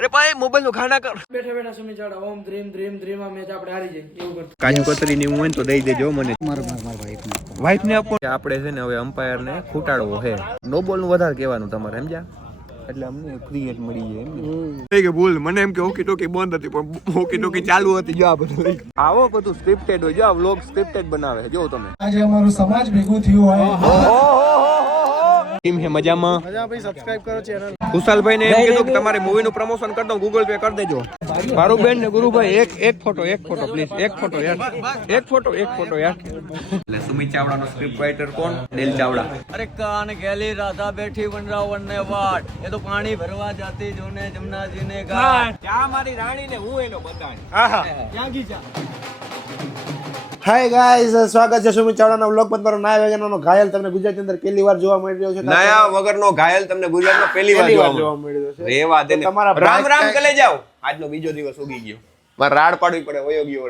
અરે ભાઈ મોબાઈલ નું ખાના કર. બેઠા બેઠા સુમી ચાડા ઓમ ડ્રીમ ડ્રીમ ડ્રીમ આ મેચ આપણે હારી જાય એવું કરતો. કાજુ કતરી ની હોય તો દઈ દેજો મને. વાઈફ ને આપો. આપણે છે ને હવે અમ્પાયર ને ખૂટાડવો છે. નો બોલ નું વધારે કહેવાનું તમારે સમજ્યા? એટલે અમને ક્રિકેટ મળી જાય એમ કે ભૂલ મને એમ કે હોકી ટોકી બંધ હતી પણ હોકી ટોકી ચાલુ હતી. જો આ બધું આવો બધું સ્ક્રિપ્ટેડ હોય. જો આ વ્લોગ સ્ક્રિપ્ટેડ બનાવે જો તમે. આજે અમારું સમાજ ભેગું થયું હોય. ટીમ હે મજામાં. મજા ભાઈ સબસ્ક્રાઇબ કરો ચેનલ. ખુશાલભાઈ ને એમ કીધું કે તમારી મૂવી નું પ્રમોશન કરી દો, ગૂગલ પે કરી દેજો. ફારૂકબેન ને ગુરુભાઈ એક ફોટો પ્લીઝ. એક ફોટો યાર. એટલે સુમિત ચાવડા નો સ્ક્રિપ્ટ રાઇટર કોણ? દિલ ચાવડા. અરે કાન ગેલી રાધા બેઠી વનરાવણ ને વાટ એ તો પાણી ભરવા જાતી જોને જમનાજી ને ઘાટ ચા મારી રાણી ને હું એનો બધાણી. ક્યાં ગી ચા હાય ગાઈઝ, સ્વાગત છે સુમિત ચાવડાના વ્લોગમાં. તમારો નયા વેગનનો ઘાયલ તમને ગુજરાતની અંદર પહેલી વાર જોવા મળી રહ્યો છે. નયા વગરનો ઘાયલ તમને ગુજરાતમાં પહેલી વાર જોવા મળી રહ્યો છે. રેવા દે ને. રામ રામ કલે જાવ. આજનો બીજો દિવસ ઉગી ગયો. મારે રાડ પાડવી પડે વયો ગયો.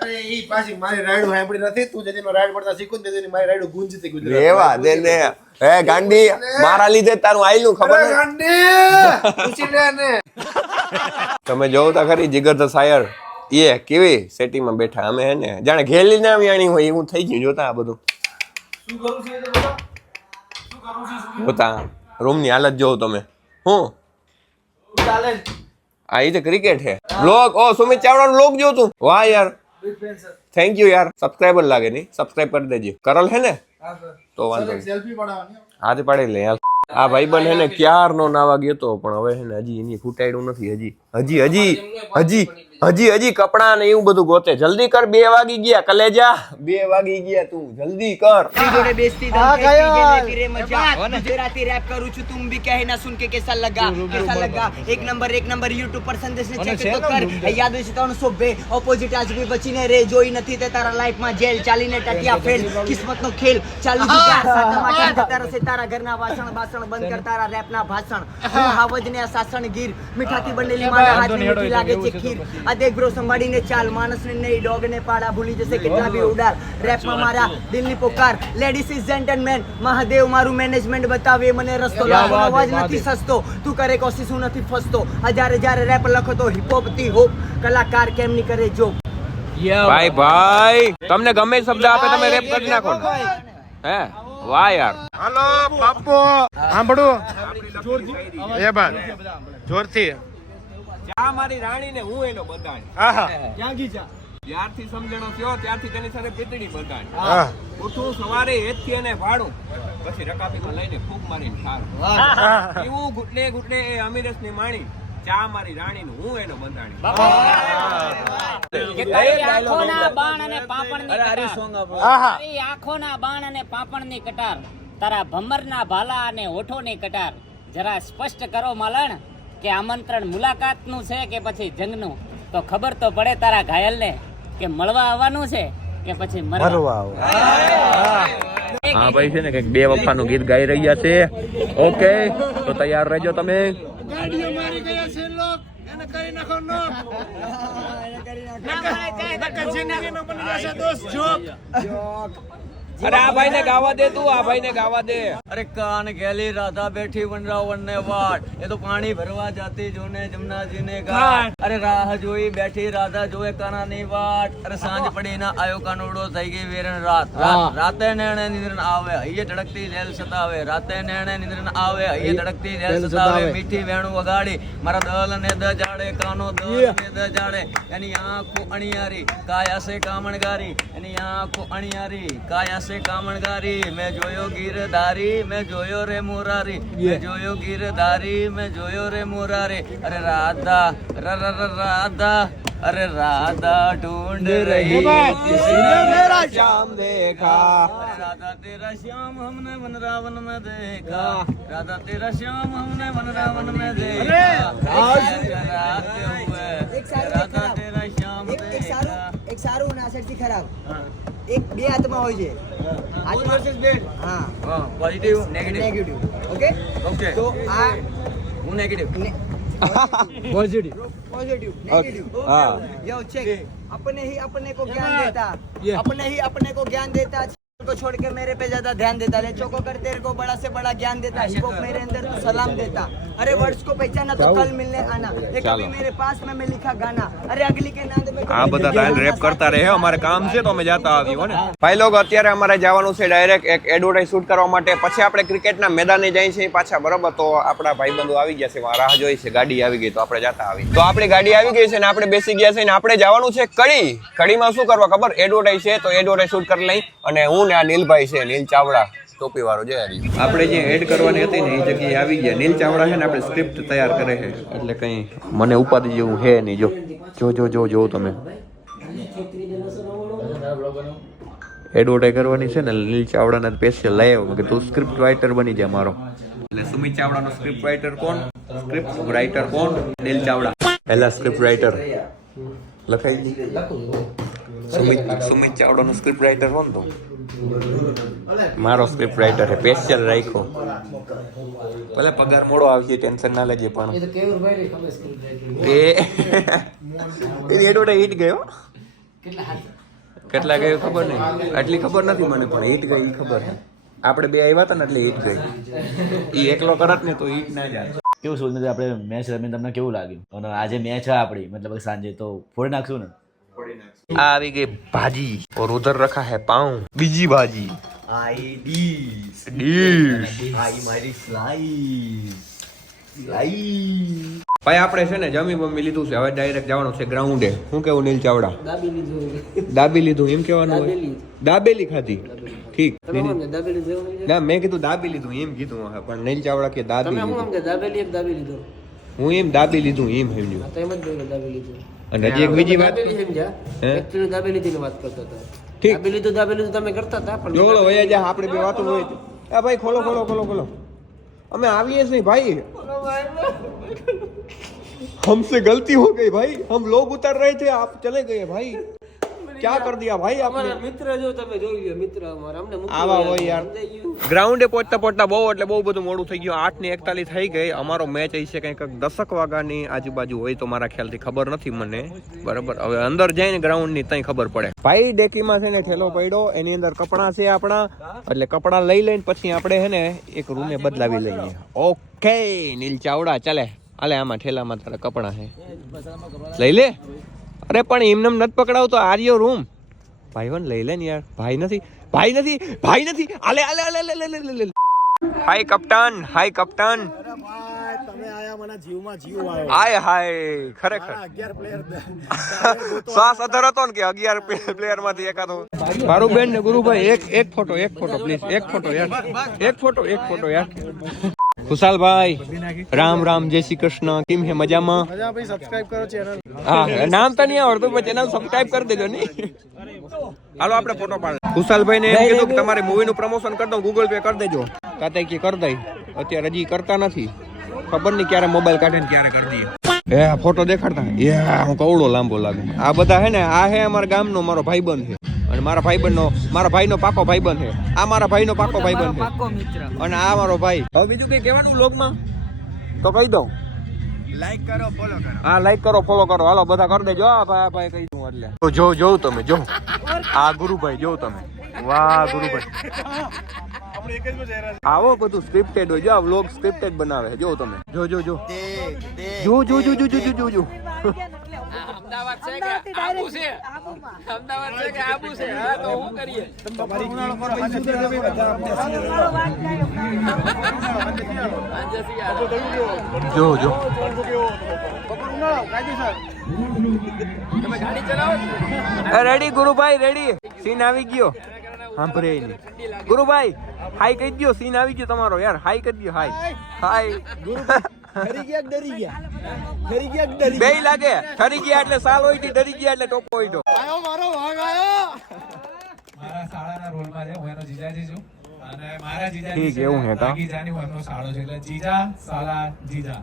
અરે ઈ પાછી મારી રાયડું સાંભળી નથી. તું જેનો રાયડ પડતા શીખું ને તેની મારી રાયડું ગુંજતી ગુજરાત. રેવા દે ને. હે ગાંડી મારા લીધે તારું આયલું ખબર અરે ગાંડી પૂછી લે ને. તમે જોવ તો ખરી જીગર ધ શાયર એ કેવી સેટિંગમાં બેઠા. અમે હે ને જાણે ઘેલી ના વ્યાણી હોય એવું થઈ ગયું. જોતા આ બધું જોતા રૂમ ની હાલત જોવો તમે. હું આ ઈ તો ક્રિકેટ હે. બ્લોગ ઓ સુમિત ચાવડા નો બ્લોગ જો તું. વાહ યાર, થેન્ક યુ યાર. સબસ્ક્રાઇબર લાગે નહીં, સબસ્ક્રાઇબ કરી દેજે. કરલ હે ને તો વાંધો નહીં. સેલ્ફી પડાવવાની. હાથે પાડી લે યાર. આ ભાઈબંધ હે ને ક્યાર નો નાવા ગયો તો પણ હવે હે ને હજી એની ફૂટાડ્યું નથી. હજી કપડા ને એવું બધું ગોતે. જલ્દી કર. 2 વાગી ગયા કલેજા. 2 વાગી ગયા. તું જલ્દી કર. जोड़े बेइज्जती दम के फिरे मजा गुजराती रैप करूं છું तुम भी कहना सुन के कैसा लगा एक नंबर YouTube पर संदेश ने चेक तो कर યાદ છે 302 ઓપોઝિટ આજ બી બચીને રે જોઈ નથી તે તારા લાઈફ માં જેલ ચાલીને ટટિયા ફેલ કિસ્મત નો ખેલ ચાલુ જુગાર સાતમ આઠમ તારા સે તારા ઘરના વાસણ બંધ કર તારા રેપ ના ભાષણ હું હાવજ ને સાસણ ગીર મીઠાથી બનેલી મારા હાથ મીઠી લાગે છે ખીર આ દેખ બ્રો સંભાળીને ચાલ માણસ ને નહીં ડોગ ને પાડા ભૂલી જશે કેટલા બી ઉડાર રેપ માં મારા દિલ ની પોકાર લેડીઝ ઇઝ જેન્ટલમેન મહાદેવ મારું મેનેજમેન્ટ બતાવે મને રસ્તો લાવો અવાજ નથી સસ્તો તું કરે કોશિશ હું નથી ફસતો જ્યારે રેપ લખતો હિપ હોપ થી હોપ કલાકાર કેમ ની કરે જો ભાઈ તમને ગમે શબ્દ આપે તમે રેપ કરી નાખો ને. હે વાહ યાર. હાલો બાપુ સાંભળો એ બાદ જોરથી. ચા મારી રાણી ને હું એનો બધાણી. આહા ક્યાં ગી ચા ત્યારથી સમજણો થયો ત્યારથી તેની સાથે પીતળી બધાણી. હા ઉઠું સવારે હેતથી એને ભાડું પછી રકાબીમાં લઈને ફૂંક મારીને ઠાર. એવું ઘૂંટને ઘૂંટને એ અમીરસ ની માણી ચા મારી રાણી નું હું એનો બંધાણી. આંખોના બાણ અને પાપણની કટાર તારી આંખોના બાણ અને પાપણની કટાર તારા ભમરના ભાલા અને હોઠોની કટાર જરા સ્પષ્ટ કરો માલણ કે આમંત્રણ મુલાકાતનું છે કે પછી જંગનું તો ખબર તો પડે તારા ઘાયલને કે મળવા આવવાનું છે કે પછી મરવા. હા ભાઈ છે ને કઈક 2 વફાનું ગીત ગાઈ રહ્યા છે. ઓકે તો તૈયાર રહેજો તમે. ગાડીઓ મારી ગયા છે લોક એને કરી નાખો નોક નકર જિંદગીનો બની જશે દોસ્ત જોક. અરે આ ભાઈ ને ગાવા દે તું. આ ભાઈ ને ગાવા દે. અરે કાન ગેલી રાધા બેઠી વનરાવણ ને વાટ એ તો પાણી ભરવા જાતી જોને જમનાજી ને ઘાટ અરે રાહ જોઈ બેઠી રાધા જોએ કાનાની વાટ અરે સાંજ પડી ના આયો કાનુડો થઈ ગઈ વેરણ રાતે નેણે નિંદ્ર આવે હૈયે ધડકતી રેલ સતાવે રાતે નેણે નિંદ્ર આવે હૈયે ધડકતી રેલ સતાવે મીઠી વેણું વગાડી મારા દલ ને દ જાડે કાનો દલ ને દ જાડે એની આંખો અણિયારી કાયા સે કામણગારી એની આંખો અણિયારી કાયા કામણગારી મેં જોયો ગીરધારી મેં જોયો રે મુરારી મેં જોયો ગીરધારી મેં જોયો રે મુરારી અરે રાધા રાધા अरे राधा ढूंढ रही किसने मेरा श्याम देखा राधा तेरा श्याम हमने वनरावन में देखा राधा तेरा श्याम हमने वनरावन में देखा राधा तेरा श्याम एक सारू ना सकती खराब एक બે હાથમાં હોય છે આત્મા વર્સસ બેન હા पॉजिटिव नेगेटिव ओके ओके तो आ હું નેગેટિવ पॉजिटिव नेगेटिव हाँ यो चेक अपने ही अपने को ज्ञान देता अपने ही अपने को ज्ञान देता को छोड़ के मेरे पे ज्यादा ध्यान देता ले चोको कर तेरे को बड़ा से बड़ा ज्ञान देता हिप हॉप मेरे अंदर तू सलाम देता अरे वर्ड्स को पहचाना तो कल मिलने आना ये कभी मेरे पास में मैं लिखा गाना अरे अगली के नाम में આ બધા તાન રેપ કરતા રહે અમારે કામ છે તો અમે જાતા આવી હો ને ભાઈ લોકો અત્યારે અમારે જવાનું છે ડાયરેક્ટ એક એડવર્ટાઇઝ શૂટ કરવા માટે પછી આપણે ક્રિકેટના મેદાને જઈએ છીએ પાછા બરોબર તો આપણા ભાઈબંધો આવી ગયા છે રાહ જોઈ છે ગાડી આવી ગઈ તો આપણે જાતા આવી તો આપણી ગાડી આવી ગઈ છે ને આપણે બેસી ગયા છે ને આપણે જવાનું છે કડીમાં શું કરવા ખબર એડવર્ટાઇઝ છે તો એડવર્ટાઇઝ શૂટ કરી લઈ અને હું ને આ નીલભાઈ છે નીલ ચાવડા ટોપી વાળો જે આપણે જે એડ કરવાની હતી ને એ જગ્યાએ આવી ગયા નીલ ચાવડા છે ને આપણે સ્ક્રિપ્ટ તૈયાર કરે છે એટલે કઈ મને ઉપાધિ જેવું હે નહીં જો તમે એડવર્ટાઇઝ કરવાની છે ને નીલ ચાવડાના સ્પેશિયલ લઈ આવ્યો કે તું સ્ક્રિપ્ટ રાઇટર બની જા મારો એટલે સુમિત ચાવડાનો સ્ક્રિપ્ટ રાઇટર કોણ નીલ ચાવડા પહેલા સ્ક્રિપ્ટ રાઇટર લખાઈ સુમિત ચાવડાનો સ્ક્રિપ્ટ રાઇટર કોણ તો મારો સ્ક્રિપ્ટ રાઇટર છે સ્પેશિયલ રાખ્યો ભલે પગાર મોડો આવશે ટેન્શન ના લેજે પણ એ એડવર્ટાઇઝ હિટ ગયો કેટલા ગયો ખબર નહીં આટલી ખબર નથી મને પણ હિટ ગઈ ખબર આપણે બે આવ્યા હતા ને એટલે હિટ ગઈ એ એકલો કરત ને તો હિટ ના જાય કેવું સુનિલ આપણે મેચ રમીને તમને કેવું લાગ્યું અને આજે મેચ છે આપણી મતલબ સાંજે તો ફોડી નાખશું ને આ આવી ગઈ ભાજી और उधर रखा है पाँव બીજી ભાજી આઈ ડીશ આઈ મારી સ્લાઈસ ભાઈ આપણે છે ને જમી બમી લીધું છે હવે ડાયરેક્ટ જવાનું છે ગ્રાઉન્ડે શું કેવું નીલ ચાવડા દાબી લીધું એમ કેવાનું હોય દાબેલી ખાધી ઠીક ના મેં કીધું દાબી લીધું એમ કીધું હા પણ નીલ ચાવડા કે દાબી લીધું હું એમ દાબી લીધું એમ સમજ્યું અને હજી એક બીજી વાત જોડો વયા જા આપણે બે વાતો હોય એ ભાઈ ખોલો અમે આવીએ જ નહીં ભાઈ हमसे गलती हो गई भाई हम लोग उतर रहे थे आप चले गए भाई क्या कर दिया भाई आपने મિત્ર જો તમે જોઈ લો મિત્ર અમારા અમને આવા હોય યાર ગ્રાઉન્ડે પહોંચતા બહુ એટલે બહુ બધું મોડું થઈ ગયું 8:41 થઈ ગઈ અમારો મેચ હશે કંઈક 10 વાગ્યાની આજુબાજુ હોય તો મારા ખ્યાલથી ખબર નથી મને બરાબર હવે અંદર જઈને ગ્રાઉન્ડની ત્યાં ખબર પડે ભાઈ ડેકીમાં છે ને ઠેલો પડ્યો એની અંદર કપડાં છે આપણા એટલે કપડાં લઈ લઈને પછી આપણે છે ને એક રૂમે બદલાવી લઈએ ઓકે નીલ ચાવડા ચાલે આલે આમાં ઠેલામાં તારા કપડાં છે લઈ લે અરે પણ એમને નથી પકડાવતો આર્યો રૂમ ભાઈ લઈ લે ને યાર ભાઈ નથી આલે હાય કપ્તાન તમે આયા મને જીવમાં જીવ આવ્યો હાય ખરેખર 11 પ્લેયર શ્વાસ અધર હતો ને કે 11 પ્લેયર માંથી એકાદો મારું બેન ને ગુરુભાઈ એક ફોટો પ્લીઝ એક ફોટો યાર ખુશાલભાઈ રામ જય શ્રી કૃષ્ણ કેમ હે મજામાં ભાઈ સબસ્ક્રાઇબ કરો ચેનલ હા નામ તો નહીં આવડતું પણ ચેનલ સબસ્ક્રાઇબ કરી દેજો ને હાલો આપણે ફોટો પાડ ખુશાલભાઈ ને એમ કીધું કે તમારી મૂવી નું પ્રમોશન કરી દઉં ગૂગલ પે કરી દેજો કાતે કે કરી દઈ અત્યારે હજી કરતા નથી ખબર નહીં ક્યારે મોબાઈલ કાઢે ને ક્યારે કરી દઈએ એ ફોટો દેખાડતા હું કવડો લાંબો લાગુ આ બધા હે ને આ હે અમારા ગામનો મારો ભાઈબંધ છે અને મારા ભાઈનો પાકો ભાઈબંધ છે આ મારા ભાઈનો પાકો ભાઈબંધ છે અને આ મારો ભાઈ હવે બીજું કઈ કહેવાનું વ્લોગમાં તો કહી દઉં લાઈક કરો ફોલો કરો હાલો બધા કરી દેજો ભાઈ કહી દઉં એટલે જો તમે જો આ ગુરુભાઈ જો તમે વાહ ગુરુભાઈ આવો બધું સ્ક્રિપ્ટેડ હોય જો આ વ્લોગ સ્ક્રિપ્ટેડ બનાવે જો તમે જો અમદાવાદ છે કે આબુ છે હા તો હું કરીએ જો રેડી ગુરુભાઈ રેડી સીન આવી ગયો સાંભળે નહીં ગુરુભાઈ હાઈ કહી દો સીન આવી ગયો તમારો યાર હાઈ કરી દો હાઈ ડરી ગયા બે લાગે ઠરી ગયા એટલે સાલ હોય થી ડરી ગયા એટલે ટોપો હોય તો મારો ભાગ આયો મારા શાળાના રોલમાં છે હું એનો જીજાજી છું અને મારા જીજાજી ઠીક એવું હે તા જીજાની હું એમનો શાળો છે એટલે જીજા સાલા જીજા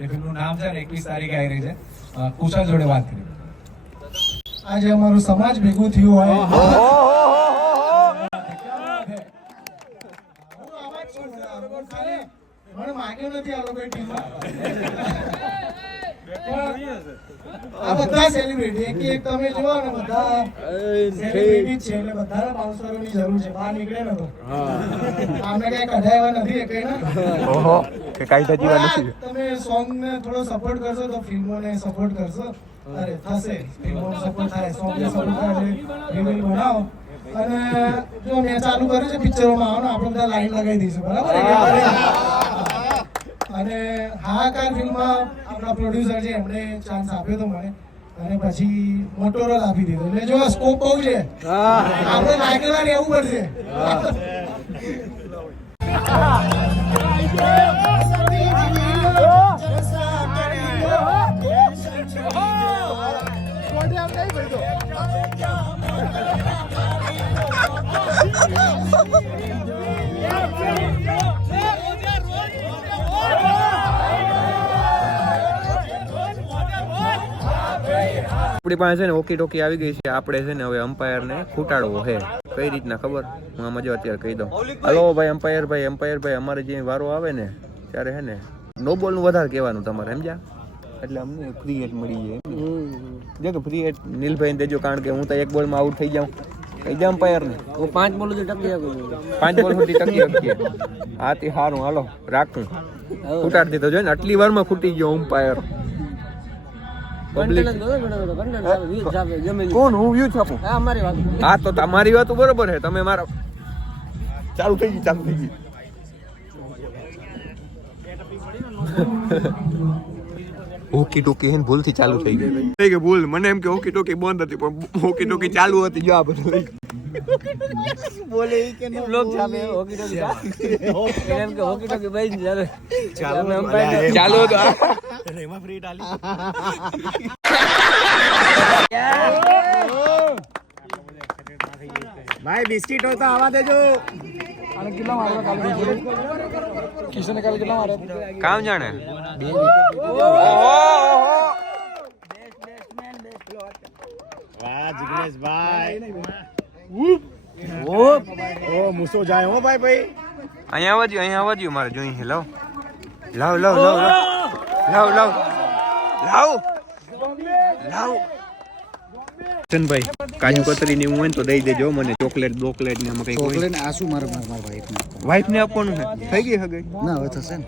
એ ફિલ્મનું નામ છે 21 તારીખે આવી રહી છે કુશલ જોડે વાત કરી આજે અમારું સમાજ ભેગું થયું હોય પણ માંગ્યો નથી આ લોકો ટીમમાં આ બધા સેલિબ્રિટી એક તમે જુઓ ને બધા સેલિબ્રિટી છે એટલે બધાને બાઉન્સરોની જરૂર છે બહાર નીકળે ને તો આમને કઈ કઢાવ્યા નથી એક ને ઓહો કે કાઈ થતી નથી. તમે સોંગ ને થોડો સપોર્ટ કરશો તો ફિલ્મોને સપોર્ટ કરશો. અરે થશે ફિલ્મોને સપોર્ટ થાય સોંગ ને સપોર્ટ થાય રીલ બનાવો અને જો મેં ચાલુ કર્યું છે પિક્ચરોમાં આવો ને આપણે બધા લાઈન લગાવી દઈશું બરાબર અને હાહાકાર ફિલ્મમાં આપણા પ્રોડ્યુસર છે એમણે ચાન્સ આપ્યો હતો મને અને પછી મોટો રોલ આપી દીધો એટલે જો સ્કોપ બહુ છે આપણે લાગેલા રહેવું પડશે. આપણી પાસે છે ને ઓકી ટોકી આવી ગઈ છે. આપણે છે ને હવે અમ્પાયર ને ખૂટાડવો છે. કઈ રીતના ખબર હું આમાં જો અત્યારે કહી દઉં. હલો ભાઈ અમ્પાયર ભાઈ અમારે જે વારો આવે ને ત્યારે છે ને નો બોલ નું વધારે કહેવાનું તમારે સમજ્યા. એટલે અમને ફ્રી હિટ મળી જાય જો કે ફ્રી હિટ નીલભાઈ ને દેજો કારણ કે હું તો એક બોલમાં આઉટ થઈ જાઉં. કહી દે અમ્પાયર ને હું 5 બોલ ટકી શકું. 5 બોલ સુધી ટકી શકીએ. હા તે સારું હાલો રાખું. ખૂટાડી દીધો જો ને આટલી વારમાં ખૂટી ગયો અમ્પાયર. કોણ હું વ્યૂ છાપું? હા તો તમારી વાત બરોબર છે. તમે મારા ચાલુ થઈ ગઈ. ઓકી ટોકી હે ભૂલથી ચાલુ થઈ ગઈ. થઈ ગઈ ભૂલ. મને એમ કે ઓકી ટોકી બંધ હતી પણ ઓકી ટોકી ચાલુ હતી. જો આ બધું બોલે ઈ કે નો બ્લોગ છાપે હોકી ટોકી એમ કે હોકી ટોકી ભાઈ ચાલે ચાલુ હતો. એમાં ફ્રી ડાલી ભાઈ બિસ્કિટ હોય તો આવા દેજો. અને કેટલા માર્યો કાલે કિશને કાલે કેટલા માર્યો કામ જાણે. વાહ જિગ્નેશભાઈ. ઓ મુસો જાય હો ભાઈ. અહીંયા આવજો મારે જોઈ લાવ ચંદભાઈ કાજુ કતરી ને એવું હોય ને તો દઈ દેજો મને. ચોકલેટ બોકલેટ ને આમાં કઈ ચોકલેટ ને આસુ મારા વાઈફ વાઈફ ને આપવાનું છે. થઈ ગઈ હગે ના હવે થશે ને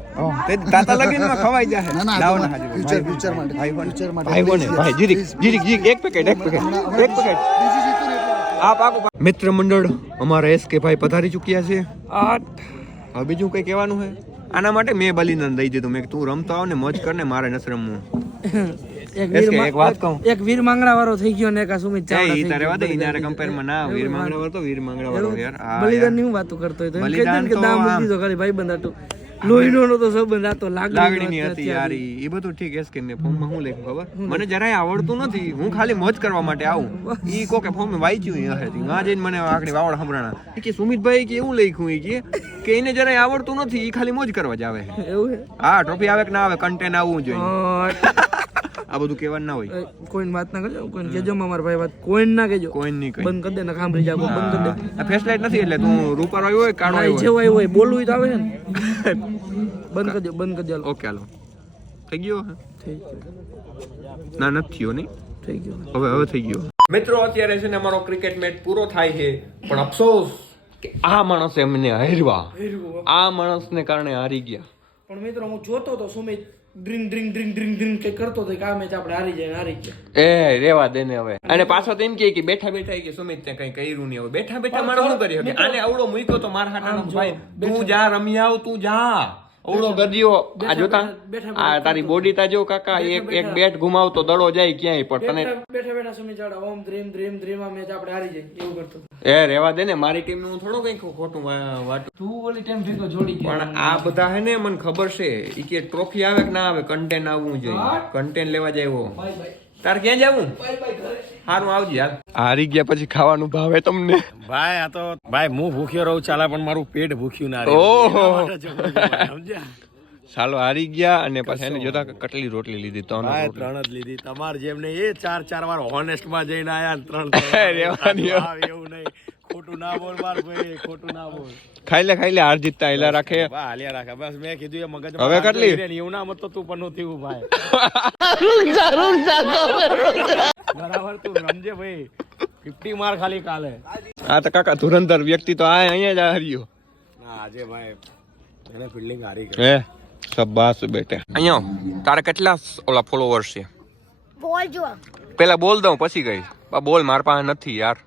તે તાતા લગીન માં ખવાઈ જાય. ના ના લાવો ને હાજી ફ્યુચર માટે ફ્યુચર માટે ભાઈ બોને ભાઈ જીરીક એક પેકેટ આ પાકું. મિત્ર મંડળ અમારા SK ભાઈ પધારી ચૂક્યા છે. હવે બીજું કઈ કહેવાનું છે આના માટે? મેં બલિદાન દઈ દીધું. મેં તું રમતો આવ ને મોજ કર ને મારે નથી રમવું. એક વાત કહું, એક વીર માંગણા વાળો થઈ ગયો ને એક આ સુમિત ચાવડા થઈ તારે ગયો. વાત ઇનારે કમ્પેર માં ના વીર માંગડા વાળો તો વીર માંગડા વાળો યાર. આ બલિદાન ની હું વાતો કરતો હોય તો એમ કહી દે બલિદાન કે તો દામ આમ- મૂકી દીધો ખાલી ભાઈ બંધાતું લોહીનો નતો સંબંધ આ તો લાગણી ની લાગણી હતી યાર. એ બધું ઠીક SK મેં ફોર્મમાં હું લખ્યું ખબર? મને જરાય આવડતું નથી. હું ખાલી મોજ કરવા માટે આવું. ઈ કો કે ફોર્મ વાંચ્યું હશે માં જઈને મને આખરી વાવડ સંભળાણા. ઈ કે સુમિતભાઈ કે એવું લખ્યું ઈ કે એને જરાય આવડતું નથી. ઈ ખાલી મોજ કરવા જ આવે છે. એવું છે હા ટ્રોફી આવે કે ના આવે કન્ટેન્ટ આવવું જોઈએ. આ બધું કહેવાનું ના હોય. કોઈને વાત ના કરજો, કોઈને કેજો મારા ભાઈ વાત કોઈને ના કેજો. કોઈ નહીં કઈ. બંધ કરી દે ને સાંભળી જાગો બંધ કરી દે. આ ફેસલાઇટ નથી એટલે તું રૂપારો આવ્યો હોય કાળો આવ્યો હોય. જેવો આવ્યો હોય બોલવું તો આવે છે ને. બંધ કરી દો બંધ કરી દો. ઓકે હાલો થઈ ગયો હે? થઈ ગયું ના નથી થયો નહીં. થઈ ગયું. હવે થઈ ગયો. મિત્રો અત્યારે છે ને અમારો ક્રિકેટ મેચ પૂરો થાય છે પણ અફસોસ કે આ માણસે અમને હાર્યા. આ માણસને કારણે હારી ગયા. પણ મિત્રો હું જોતો તો સુમિત ડ્રિંગ ડ્રિંગ ડ્રિંગ ડ્રિંગ ડ્રિંગ કે કરતો તો કે આ મેચ આપણે હારી જાય હારી ગયા. એ રેવા દે ને હવે. અને પાછો તો એમ કહે કે બેઠા બેઠા કે સુમિત ને કઈ કર્યું નહીં. હવે બેઠા બેઠા માણસ શું કરી શકે? આને આવડો મૂક્યો તો મારા હાટાનો ભાઈ તું જા રમી આવ તું જા. અવળો ગદિયો આ જોતા આ તારી બોડી તા જો કાકા એક બેટ ઘુમાવતો દડો જાય ક્યાંય પણ તને બેઠા બેઠા સુમિત ચાવડા ઓમ ડ્રીમ ડ્રીમ ડ્રીમ આ મેચ આપણે હારી જાય એવું કરતો. એ રેવા દે ને મારી ટીમ નું થોડું કઈ ખોટું વાટું. તું ઓલી ટાઈમ ભેગો જોડી ગયો. પણ આ બધા હે ને મને ખબર છે ઈ કે ટ્રોફી આવે કે ના આવે કન્ટેન્ટ આવવું જોઈએ. કન્ટેન્ટ લેવા જાય બાય બાય તાર ક્યાં જવું? બાય બાય ઘરે. હારું આવજે યાર. હારી ગયા પછી ખાવાનું ભાવે તમને? ભાઈ આ તો ભાઈ હું ભૂખ્યો રહું ચાલે પણ મારું પેટ ભૂખ્યું ના રહે. ઓહો સમજ્યા? ચાલો હારી ગયા અને પછી એને જોતા કટલી રોટલી લીધી ભાઈ તો 3 જ લીધી. તમારે જેમ ને એ 4 વાર હોનેસ્ટ માં જઈને આયા ને 3 રહેવાની. એવું નહીં ખોટું ખોટું ના બોલ માર ભાઈ, ખોટું ના બોલ. ખાઈ લે હાર જીતતા એલા રાખે. બા હાલ્યા રાખે બસ. મેં કીધું એ મગજ હવે કેટલી? એવું ના મત તો તું પણ નહોતી ભાઈ. બરાબર તું રમજે ભાઈ. 50 માર ખાલી કાલે. આ તો કાકા ધુરંધર વ્યક્તિ તો આ અહીંયા જ હાર્યો. ના આજે ભાઈ એને ફિલ્ડિંગ હારી કરી. હે શાબાશ બેટે. અહીંયા તારે કેટલા ઓલા ફોલોવર્સ છે? બોલ જો પેલા બોલ દઉં પછી ગઈ. બોલ માર પાસે નથી યાર.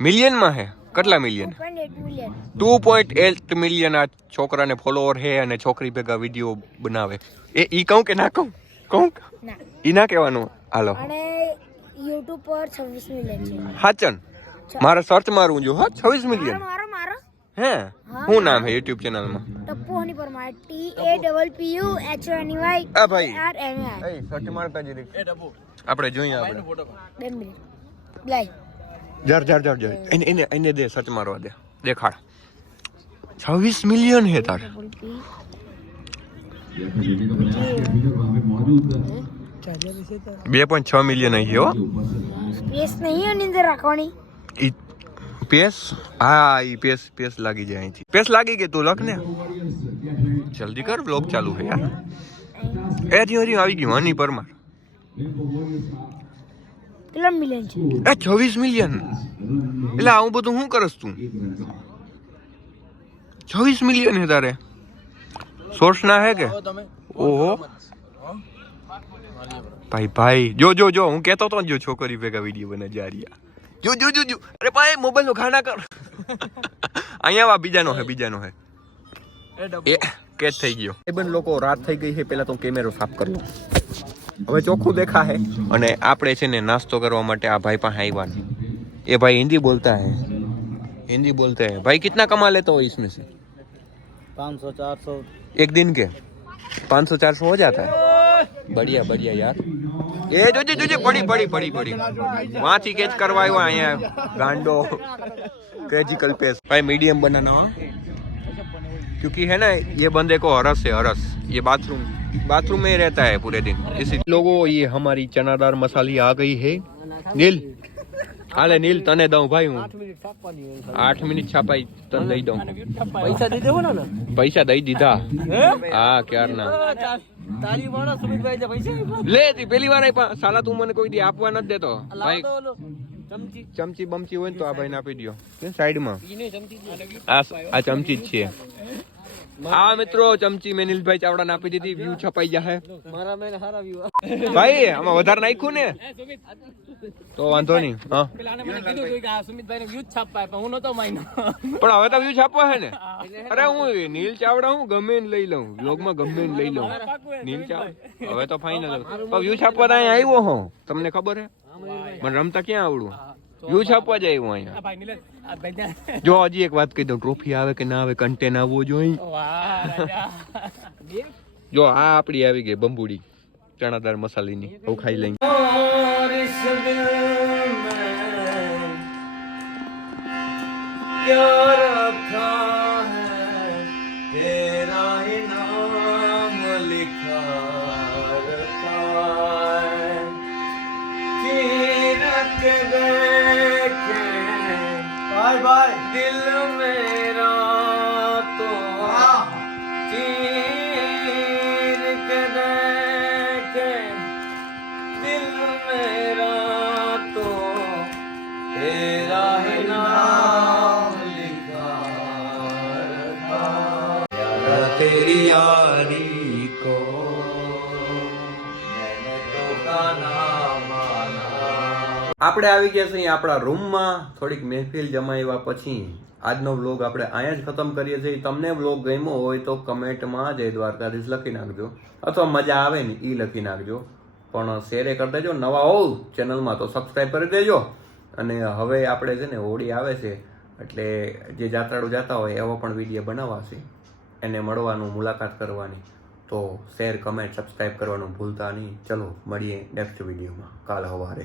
મિલિયન માં હે? કેટલા મિલિયન? 2.8 મિલિયન આ છોકરાને ફોલોવર હે અને છોકરી ભેગા વિડીયો બનાવે. ઈ કહું કે ના કહું? કહું ના. ઈ ના કહેવાનું. હાલો અને YouTube પર 26 મિલિયન છે. હાચન મારે સર્ચ મારવું જો. હા 26 મિલિયન મારો હે? શું નામ હે યુટ્યુબ ચેનલ માં? ટપ્પુ હની પરમાર TAPPUHONY આ ભાઈ RMI. એ સર્ચ મારતા જ રે. આપણે જોઈએ આપણે. 2 મિનિટ લાઈ જર એને દે સર્ચ મારવા દે. દેખાડ. 26 મિલિયન હે તારે. 2.6 મિલિયન આવી હો. સ્પેસ નહીં એની અંદર રાખવાની. ઈ પેસ હા ઈ પેસ લાગી જાય અહીંથી. પેસ લાગી ગઈ તું લખ ને. જલ્દી કર બ્લોગ ચાલુ છે યાર. હરી આવી ગયું હની પરમાર. કેટલા મિલિયન છે? 26 મિલિયન. એટલે આવું બધું શું કરસ તું? 26 મિલિયન હે તારે. સોર્સ ના હે કે? ઓહો ભાઈ જો હું કહેતો તો જો છોકરી ભેગા વિડીયો બને જા રહ્યા. જો અરે ભાઈ મોબાઈલ નો ખાના કર. અહીંયા બીજાનો હે એ કેચ થઈ ગયો. એ બંને લોકો રાત થઈ ગઈ છે. પેલા તો કેમેરો સાફ કરી લઉં. હવે ચોખ્ખું દેખા હે. અને આપણે છે ને નાસ્તો કરવા માટે આ ભાઈ પાસે આવ્યા. એ ભાઈ हिंदी बोलता है भाई. कितना कमा लेते हो इसमें से? 500-400 एक दिन के 500-400 हो जाता है. बढ़िया यार. એ જોજે પડી वहां કેચ કરવાયો અહીંયા ગાંડો क्रेजिकल पेस. भाई मीडियम बनाना क्योंकि है ना ये बंदे को हरस है. ये बाथरूम में रहता है पूरे दिन. इसी लोगों ये हमारी चनादार मसाली आ गई है. नील हाले नील तने दऊं भाई હું 8 મિનિટ છાપાઈ તને દઈ દઉં. પૈસા દઈ દેવો ને? પૈસા દઈ દીધા. હા ક્યારના. તારી વાળા સુમિતભાઈ જે પૈસા લે તી પેલી વાર આપ્યા. સાલા તું મને કોઈ દી આપવા નથી દેતો ભાઈ. ચમચી બમચી હોય ને તો આ ભાઈને આપી દો સાઈડમાં. આ ચમચી જ છે. આ મિત્રો ચમચી મેનિલભાઈ ચાવડાને આપી દીધી. વ્યૂ છપાઈ જાય. મારા મેં હારા વ્યૂ ભાઈ આમાં વધારે નાખ્યું ને તો વાંધો નહીં. હા પેલાને મને કીધું કે આ સુમિતભાઈને વ્યૂ છાપવા પણ હું નતો માયનો. પણ હવે તો વ્યૂ છાપવા હે ને. અરે હું નીલ ચાવડા હું ગમે ને લઈ લઉં. વ્લોગમાં ગમે ને લઈ લઉં. નીલ ચાવડા હવે તો ફાઇનલ. વ્યૂ છાપવા અહીંયા આવ્યો હું. તમને ખબર હે મને રમતા ક્યાં આવડું. વ્યૂ છાપવા જ આવ્યો અહીંયા. જો હજી એક વાત કહી દઉં. ટ્રોફી આવે કે ના આવે કન્ટેન્ટ આવવો જોઈએ. જો આ આપડી આવી ગઈ બંબુડી ચણાદાર મસાલીની. હું ખાઈ લઈ. बाय दिल मेरा तो चीर के देखे. दिल मेरा तो तेरा ही नाम लिखा था. तेरी यारी को मैंने तो गाना माना. આપણે આવી ગયા છીએ આપણા રૂમમાં. થોડીક મહેફિલ જમાવ્યા પછી આજનો વ્લોગ આપણે અહીંયા જ ખતમ કરીએ છીએ. તમને વ્લોગ ગમ્યો હોય તો કમેન્ટમાં જય દ્વારકાધીશ લખી નાખજો. અથવા મજા આવે ને એ લખી નાખજો. પણ શેર કરી દેજો. નવા હોવ ચેનલમાં તો સબસ્ક્રાઈબ કરી દેજો. અને હવે આપણે છે ને હોળી આવે છે એટલે જે જાત્રાળુ જતા હોય એવો પણ વિડીયો બનાવવાશે. એને મળવાનું, મુલાકાત કરવાની. તો શેર, કમેન્ટ, સબસ્ક્રાઈબ કરવાનું ભૂલતા નહીં. ચલો મળીએ નેક્સ્ટ વિડીયોમાં કાલ સવારે.